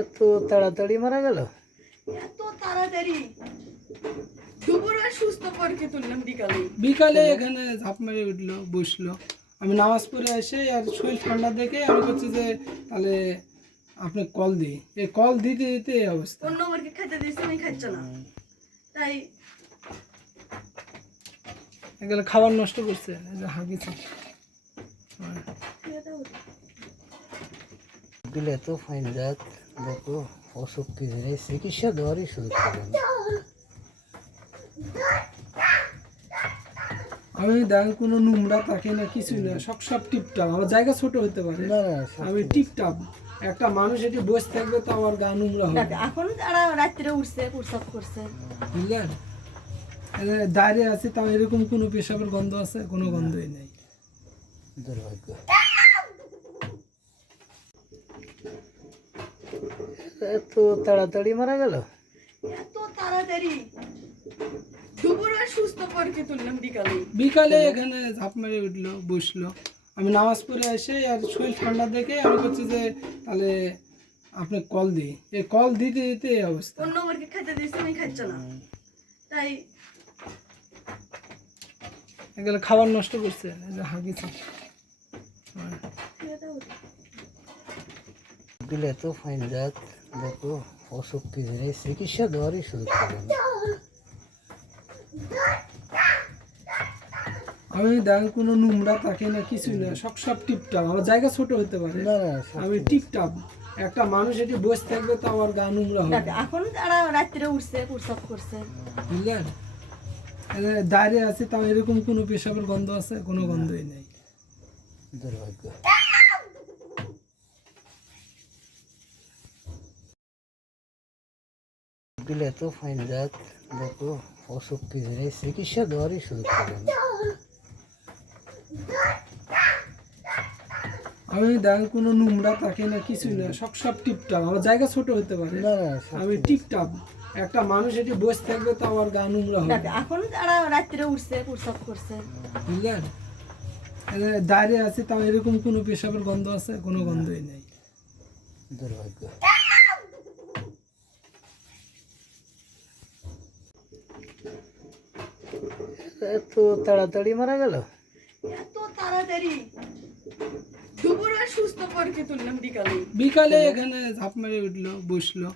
এত তাড়াতাড়ি মারা গেল? এত তাড়াতাড়ি দুপুরে সুস্থ পরকে তুললাম বিকালে বিকালে এখানে ঝাঁপ মেরে উঠলো, বসলো। আমি নামাজ পড়ে এসে আর শরীর ঠান্ডা দেখে আমি বলছি যে তাহলে আপনি কল দিই, এই কল দিতে দিতে এই অবস্থা। অন্য বরকে খেতে দিয়েছে, আমি খাচ্ছি না, তাই এগুলো খাবার নষ্ট করছে, এই যে হাগিছে। দিলে তো ফাইন যাক, দেখো অসুখ কি জিনিস, চিকিৎসা দেওয়ারই সুযোগ পাবে না। আমি দেখ কোনো নোংরা থাকে না, কিছুই না, সব টিপটাপ। আমার জায়গা ছোট হতে পারে, না না, আমি টিপটাপ। একটা মানুষ এটি বসে থাকবে তো আমার গা নোংরা হবে। এখন তারা রাত্রে উঠছে, প্রসাব করছে, বুঝলেন? দাঁড়িয়ে আছে, তাও এরকম কোনো পেশাবের গন্ধ আছে? কোনো গন্ধই নেই। দুর্ভাগ্য। এত তাড়াতাড়ি মারা গেল? এত তাড়াতাড়ি দুপুরে সুস্থ পরকে তুললাম বিকালে বিকালে এখানে ঝাঁপ মেরে উঠলো, বসলো। আমি নামাজ পড়ে এসে আর শরীর ঠান্ডা দেখে আমি বলছি যে তাহলে আপনি কল দিই, এই কল দিতে দিতে এই অবস্থা। অন্য বরকে খেতে দিয়েছে, আমি খাচ্ছি না, তাই এগুলো খাবার নষ্ট করছে, এই যে হাগিছে। দিলে তো ফাইন যাক, দেখো অসুখ কি জিনিস, চিকিৎসা দেওয়ারই সুযোগ পাবে না। আমি দেখ কোনো নোংরা থাকে না, কিছুই না, সব টিপটাপ। আমার জায়গা ছোট হতে পারে, না না, আমি টিপটাপ। একটা মানুষ এটি বসে থাকবে তো আমার গা নোংরা হবে। এখন তারা রাত্রে উঠছে, প্রসাব করছে, বুঝলেন? দাঁড়িয়ে আছে, তাও এরকম কোনো পেশাবের গন্ধ আছে? কোনো গন্ধই নেই। দুর্ভাগ্য। দিলে তো ফাইন যাক, দেখো অসুখ কি জিনিস, চিকিৎসা দেওয়ারই সুযোগ পাবে না। আমি দেখ কোনো নোংরা থাকে না, কিছুই না, সব টিপটাপ। আমার জায়গা ছোট হতে পারে, না না, আমি টিপটাপ। একটা মানুষ এটি বসে থাকবে তো আমার গা নোংরা হবে। এখন তারা রাত্রে উঠছে, প্রসাব করছে, বুঝলেন? দাঁড়িয়ে আছে, তাও এরকম কোনো পেশাবের গন্ধ আছে? কোনো গন্ধই নেই। দুর্ভাগ্য। এত তাড়াতাড়ি মারা গেল? এত তাড়াতাড়ি দুপুরে সুস্থ পরকে তুললাম বিকালে বিকালে এখানে ঝাঁপ মেরে উঠলো, বসলো।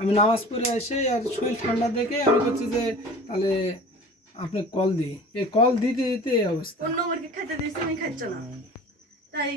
আমি নামাজ পড়ে এসে আর শরীর ঠান্ডা দেখে আমি বলছি যে তাহলে আপনি কল দিই, এই কল দিতে দিতে এই অবস্থা। অন্য বরকে খেতে দিয়েছে, আমি খাচ্ছি না, তাই